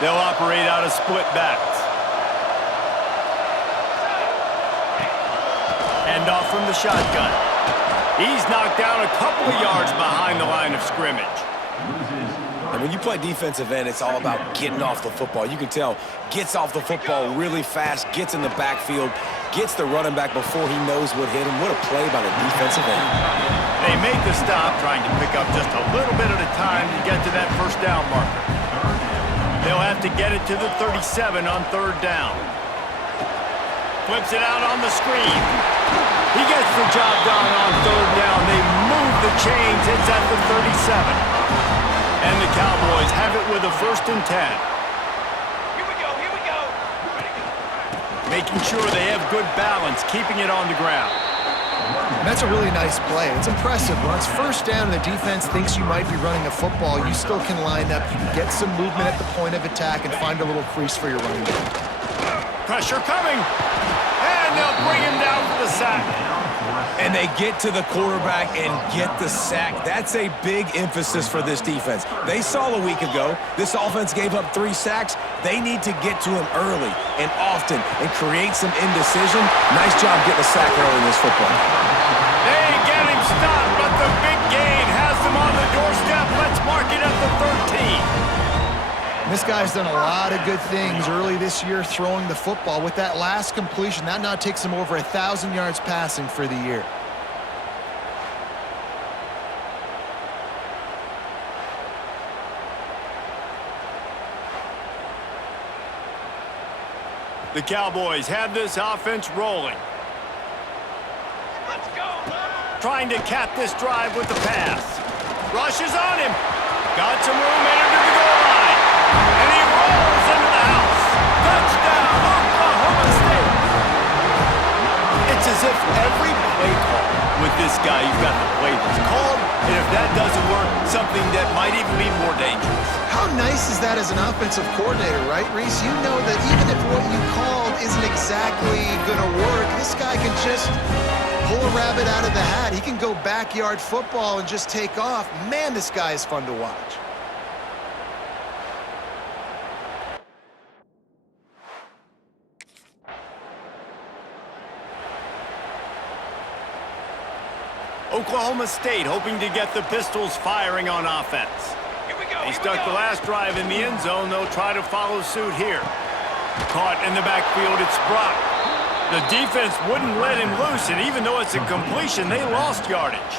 They'll operate out of split backs. Hand off from the shotgun. He's knocked down a couple of yards behind the line of scrimmage. And when you play defensive end, it's all about getting off the football. You can tell, gets off the football really fast, gets in the backfield, gets the running back before he knows what hit him. What a play by the defensive end. They make the stop, trying to pick up just a little bit at a time to get to that first down marker. They'll have to get it to the 37 on third down. Flips it out on the screen. He gets the job done on third down. They move the chains. It's at the 37. And the Cowboys have it with a 1st and 10. Here we go. Making sure they have good balance, keeping it on the ground. And that's a really nice play. It's impressive. When it's 1st down and the defense thinks you might be running the football, you still can line up, get some movement at the point of attack, and find a little crease for your running back. Pressure coming. And they'll bring him down for the sack. And they get to the quarterback and get the sack. That's a big emphasis for this defense. They saw a week ago, this offense gave up 3 sacks. They need to get to him early and often and create some indecision. Nice job getting a sack early in this football. They get him stopped, but the big gain has them on the doorstep. Let's mark it at the 13. This guy's done a lot of good things early this year throwing the football. With that last completion, that now takes him over 1,000 yards passing for the year. The Cowboys have this offense rolling. Let's go. Trying to cap this drive with the pass. Rush is on him. Got some room entered to the goal line. And he rolls into the house. Touchdown, Oklahoma State. It's as if every play call with this guy, you've got the play that's called, and if that doesn't work, something that might even be more dangerous. How nice is that as an offensive coordinator, right, Reese? You know that even if what you called isn't exactly going to work, this guy can just pull a rabbit out of the hat. He can go backyard football and just take off. Man, this guy is fun to watch. Oklahoma State hoping to get the Pistols firing on offense. They stuck the last drive in the end zone. They'll try to follow suit here. Caught in the backfield, it's Brock. The defense wouldn't let him loose, and even though it's a completion, they lost yardage.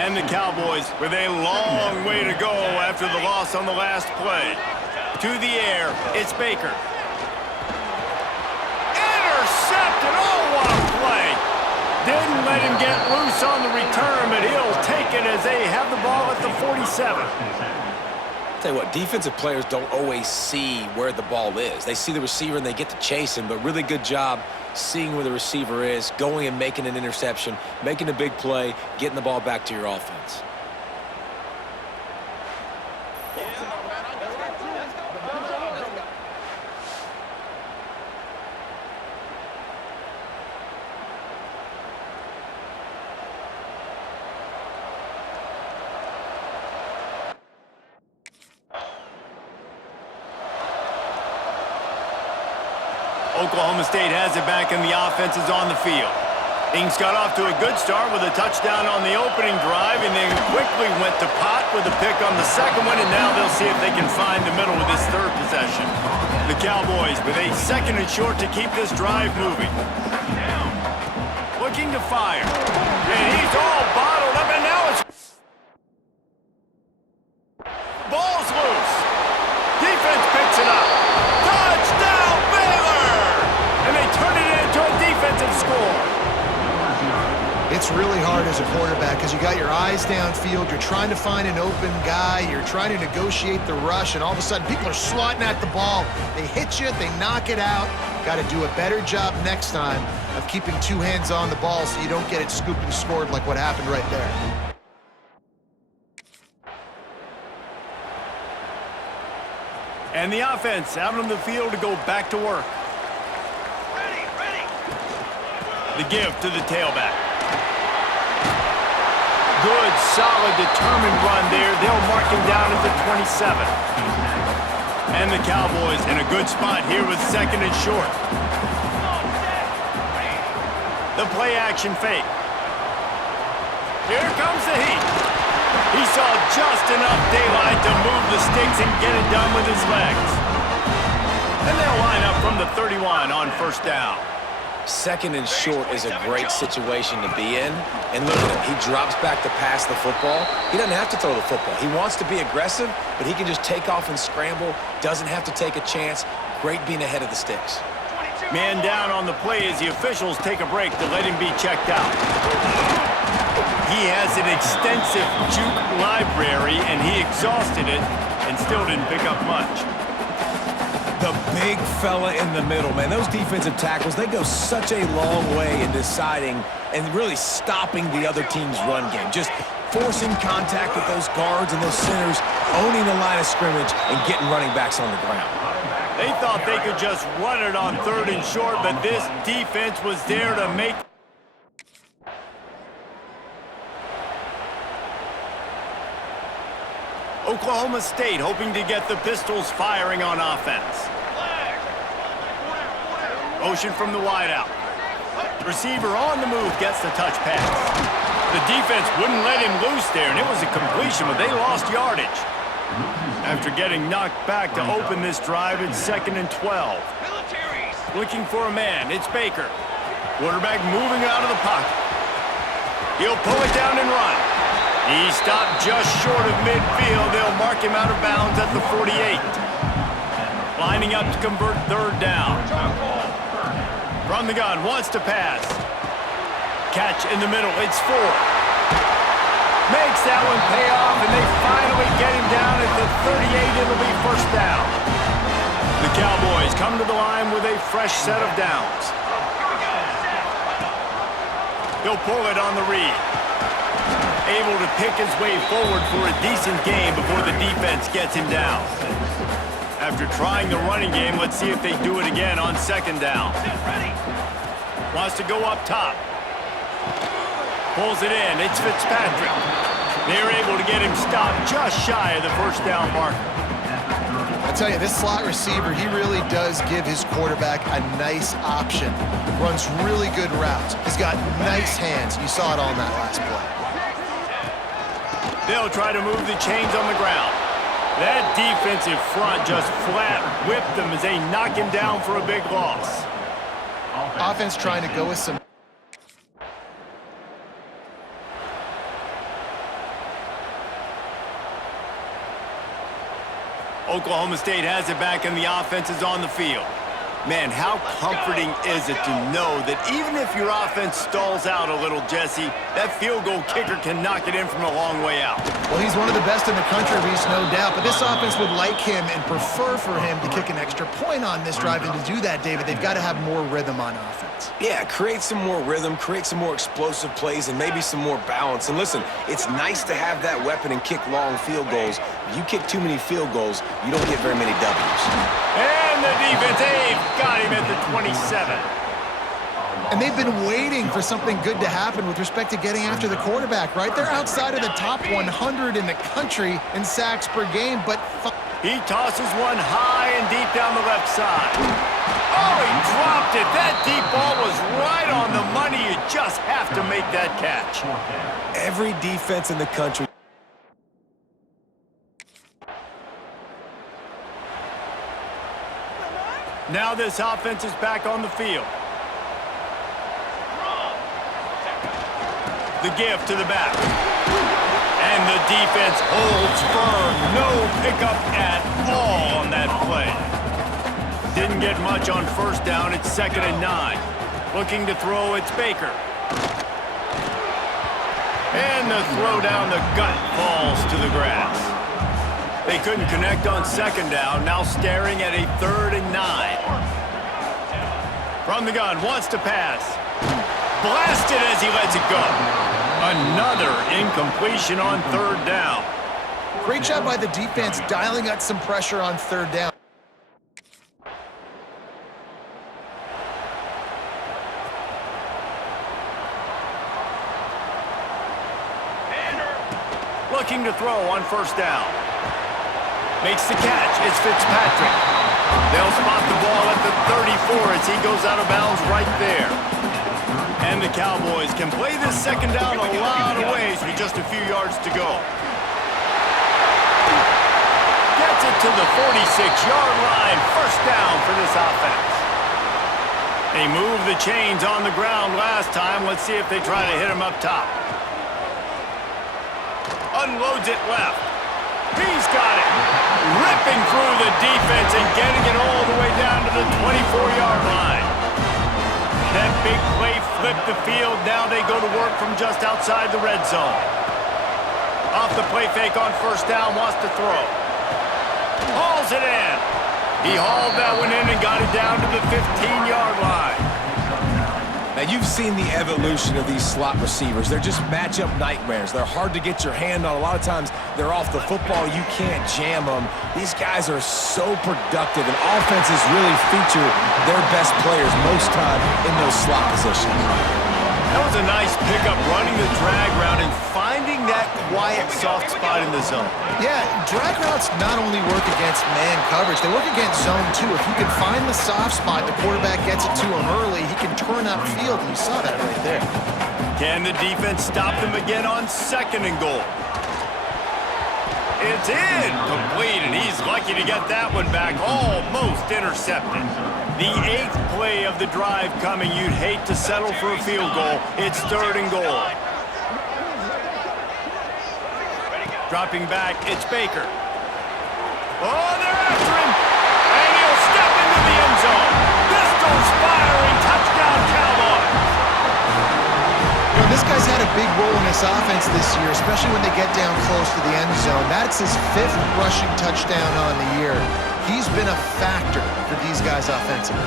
And the Cowboys with a long way to go after the loss on the last play. To the air, it's Baker. Intercepted! Oh, what a play! Didn't let him get loose on the return, but he'll take it as they have the ball at the 47. Tell you what, defensive players don't always see where the ball is. They see the receiver and they get to chase him, but really good job seeing where the receiver is, going and making an interception, making a big play, getting the ball back to your offense. Oklahoma State has it back and the offense is on the field. Things got off to a good start with a touchdown on the opening drive and then quickly went to pot with a pick on the second one, and now they'll see if they can find the middle with this third possession. The Cowboys with a 2nd and short to keep this drive moving. Looking to fire. And he's all bottled up, and now it's ball's loose. Defense picks it up. Touchdown, Baylor! And they turn it into a defensive score. It's really hard as a quarterback because you got your eyes downfield, you're trying to find an open guy, you're trying to negotiate the rush, and all of a sudden people are swatting at the ball. They hit you, they knock it out. Got to do a better job next time of keeping 2 hands on the ball so you don't get it scooped and scored like what happened right there. And the offense out on the field to go back to work. Ready. The give to the tailback. Good, solid, determined run there. They'll mark him down at the 27. And the Cowboys in a good spot here with second and short. The play action fake. Here comes the heat. He saw just enough daylight to move the sticks and get it done with his legs. And they'll line up from the 31 on first down. Second and short is a great situation to be in. And look at him. He drops back to pass the football. He doesn't have to throw the football. He wants to be aggressive, but he can just take off and scramble. Doesn't have to take a chance. Great being ahead of the sticks. Man down on the play as the officials take a break to let him be checked out. He has an extensive juke library, and he exhausted it and still didn't pick up much. The big fella in the middle, man. Those defensive tackles, they go such a long way in deciding and really stopping the other team's run game. Just forcing contact with those guards and those centers, owning the line of scrimmage, and getting running backs on the ground. They thought they could just run it on third and short, but this defense was there to make... Oklahoma State hoping to get the Pistols firing on offense. Motion from the wideout. Receiver on the move gets the touch pass. The defense wouldn't let him loose there, and it was a completion, but they lost yardage. After getting knocked back to open this drive, it's second and 12. Looking for a man, it's Baker. Quarterback moving out of the pocket. He'll pull it down and run. He stopped just short of midfield. They'll mark him out of bounds at the 48. Lining up to convert third down. From the gun, wants to pass. Catch in the middle, it's 4. Makes that one pay off, and they finally get him down at the 38. It'll be first down. The Cowboys come to the line with a fresh set of downs. He'll pull it on the read. Able to pick his way forward for a decent gain before the defense gets him down. After trying the running game, let's see if they do it again on second down. Wants to go up top. Pulls it in. It's Fitzpatrick. They're able to get him stopped just shy of the first down marker. I tell you, this slot receiver, he really does give his quarterback a nice option. Runs really good routes. He's got nice hands. You saw it on that last play. They'll try to move the chains on the ground. That defensive front just flat whipped them as they knock him down for a big loss. Offense trying to go with some... Oklahoma State has it back and the offense is on the field. Man, how comforting is it to know that even if your offense stalls out a little, Jesse, that field goal kicker can knock it in from a long way out. Well, he's one of the best in the country, Reese, no doubt. But this offense would like him and prefer for him to kick an extra point on this drive. And to do that, David, they've got to have more rhythm on offense. Yeah, create some more rhythm, create some more explosive plays, and maybe some more balance. And listen, it's nice to have that weapon and kick long field goals. If you kick too many field goals, you don't get very many W's. And the defense, they've got him at the 27. And they've been waiting for something good to happen with respect to getting after the quarterback, right? They're outside of the top 100 in the country in sacks per game, but... He tosses one high and deep down the left side. Oh, he dropped it. That deep ball was right on the money. You just have to make that catch. Every defense in the country. Now this offense is back on the field. The give to the back. And the defense holds firm. No pickup at all on that play. Didn't get much on first down. It's second and 9. Looking to throw, it's Baker. And the throw down the gut falls to the grass. They couldn't connect on second down. Now staring at a third and 9. From the gun, wants to pass. Blasted as he lets it go. Another incompletion on third down. Great job by the defense dialing up some pressure on third down. Looking to throw on first down. Makes the catch. It's Fitzpatrick. They'll spot the ball at the 34 as he goes out of bounds right there. And the Cowboys can play this second down a lot of ways with just a few yards to go. Gets it to the 46-yard line. First down for this offense. They moved the chains on the ground last time. Let's see if they try to hit him up top. Unloads it left. He's got it. Ripping through the defense and getting it all the way down to the 24-yard line. That big play flipped the field. Now they go to work from just outside the red zone. Off the play fake on first down, wants to throw. Hauls it in. He hauled that one in and got it down to the 15-yard line. Now, you've seen the evolution of these slot receivers. They're just matchup nightmares. They're hard to get your hand on. A lot of times, they're off the football. You can't jam them. These guys are so productive, and offenses really feature their best players most time in those slot positions. That was a nice pickup, running the drag route and finding that quiet, soft spot in the zone. Yeah, drag routes not only work against man coverage, they work against zone too. If you can find the soft spot, the quarterback gets it to him early, he can turn upfield, and you saw that right there. Can the defense stop them again on second and goal? It's incomplete, and he's lucky to get that one back, almost intercepted. The 8th play of the drive coming. You'd hate to settle for a field goal. It's third and goal. Dropping back, it's Baker. Oh, they're after him! And he'll step into the end zone. Pistols firing, touchdown Cowboys! You know, this guy's had a big role in this offense this year, especially when they get down close to the end zone. That's his 5th rushing touchdown on the year. He's been a factor for these guys offensively.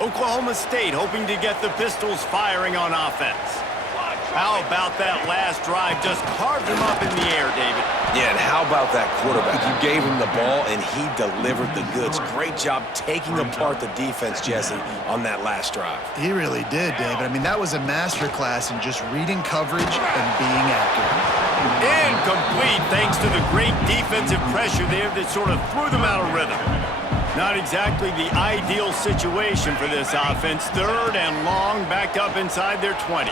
Oklahoma State hoping to get the Pistols firing on offense. How about that last drive? Just carved him up in the air, David. Yeah, and how about that quarterback? You gave him the ball, and he delivered the goods. Great job taking apart the defense, Jesse, on that last drive. He really did, David. I mean, that was a masterclass in just reading coverage and being accurate. Incomplete thanks to the great defensive pressure there that sort of threw them out of rhythm. Not exactly the ideal situation for this offense. Third and long, backed up inside their 20.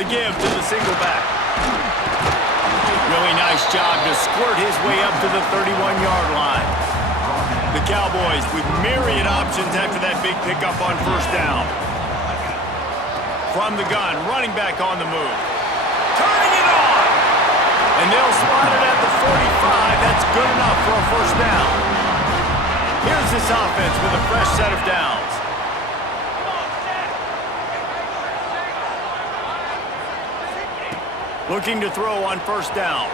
The give to the single back. Really nice job to squirt his way up to the 31-yard line. The Cowboys with myriad options after that big pickup on first down. From the gun, running back on the move. Turning it on! And they'll spot it at the 45. That's good enough for a first down. Here's this offense with a fresh set of downs. Looking to throw on first down.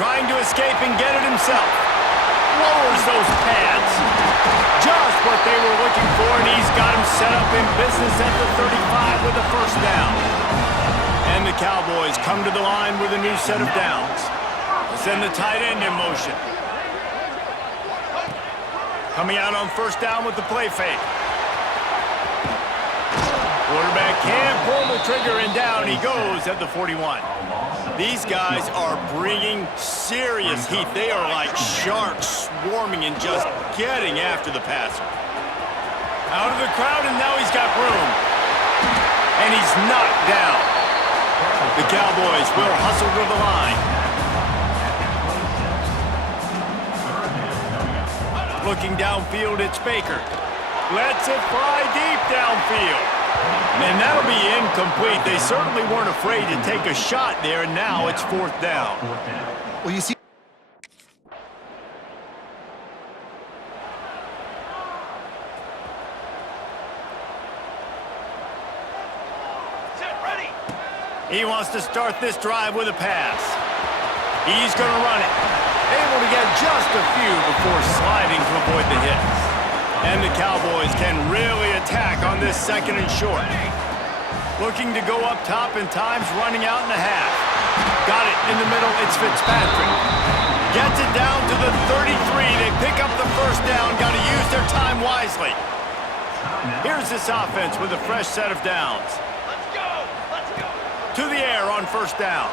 Trying to escape and get it himself. Lowers those pads. Just what they were looking for, and he's got him set up in business at the 35 with a first down. And the Cowboys come to the line with a new set of downs. Send the tight end in motion. Coming out on first down with the play fake. Quarterback can't pull the trigger, and down he goes at the 41. These guys are bringing serious heat. They are like sharks swarming and just getting after the passer. Out of the crowd, and now he's got room. And he's knocked down. The Cowboys will hustle to the line. Looking downfield, it's Baker. Lets it fly deep downfield. And that'll be incomplete. They certainly weren't afraid to take a shot there, and now it's fourth down. Well, you see, Set, ready. He wants to start this drive with a pass. He's going to run it. Able to get just a few before sliding to avoid the hits. And the Cowboys can really attack on this second and short. Looking to go up top in times, running out in the half. Got it in the middle, it's Fitzpatrick. Gets it down to the 33. They pick up the first down, got to use their time wisely. Here's this offense with a fresh set of downs. Let's go! Let's go! To the air on first down.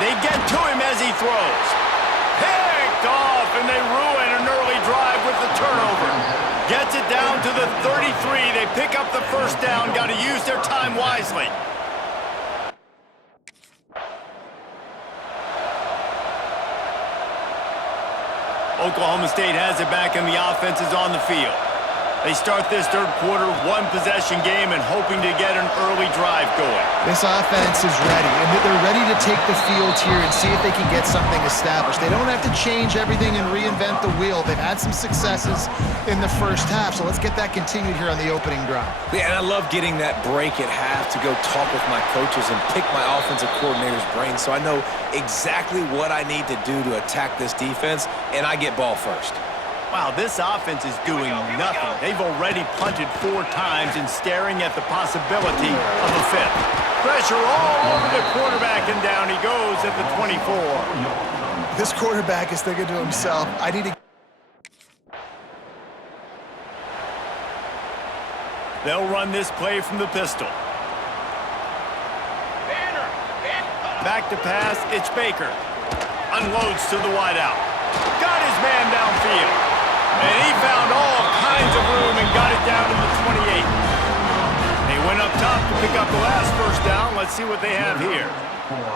They get to him as he throws. Picked off, and they ruin an early drive with the turnover. Gets it down to the 33. They pick up the first down. Got to use their time wisely. Oklahoma State has it back, and the offense is on the field. They start this third quarter, one-possession game, and hoping to get an early drive going. This offense is ready, and they're ready to take the field here and see if they can get something established. They don't have to change everything and reinvent the wheel. They've had some successes in the first half, so let's get that continued here on the opening drive. Yeah, and I love getting that break at half to go talk with my coaches and pick my offensive coordinator's brain so I know exactly what I need to do to attack this defense, and I get ball first. Wow, this offense is doing nothing. They've already punted 4 times and staring at the possibility of a fifth. Pressure all over the quarterback, and down he goes at the 24. This quarterback is thinking to himself, I need to... They'll run this play from the pistol. Back to pass, it's Baker. Unloads to the wideout. Got his man downfield. And he found all kinds of room and got it down to the 28. They went up top to pick up the last first down. Let's see what they have here.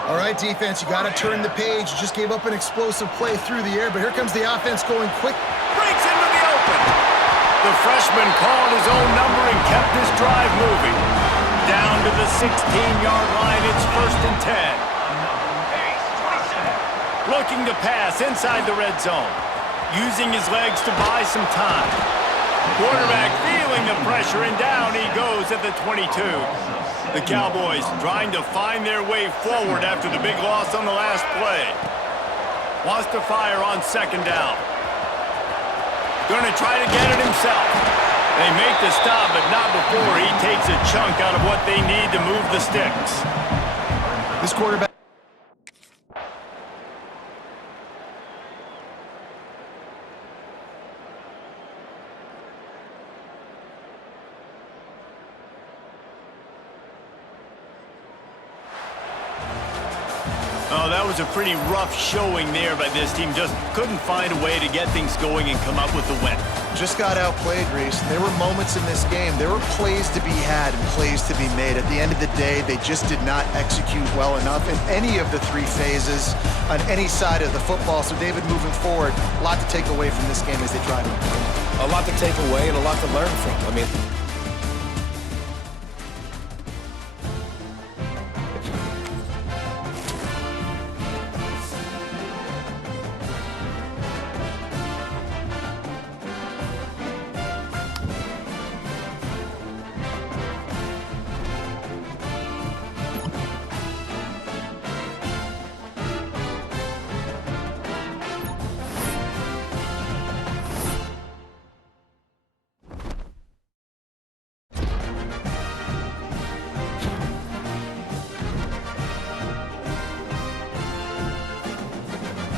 All right, defense, you got to turn the page. You just gave up an explosive play through the air, but here comes the offense going quick. Breaks into the open. The freshman called his own number and kept his drive moving. Down to the 16-yard line, it's 1st and 10. Looking to pass inside the red zone. Using his legs to buy some time. Quarterback feeling the pressure, and down he goes at the 22. The Cowboys trying to find their way forward after the big loss on the last play. Wants to fire on second down. Gonna try to get it himself. They make the stop, but not before he takes a chunk out of what they need to move the sticks. This quarterback... Oh, that was a pretty rough showing there by this team. Just couldn't find a way to get things going and come up with the win. Just got outplayed, Reese. There were moments in this game. There were plays to be had and plays to be made. At the end of the day, they just did not execute well enough in any of the 3 phases on any side of the football. So, David, moving forward, a lot to take away from this game as they try to improve. A lot to take away and a lot to learn from. I mean,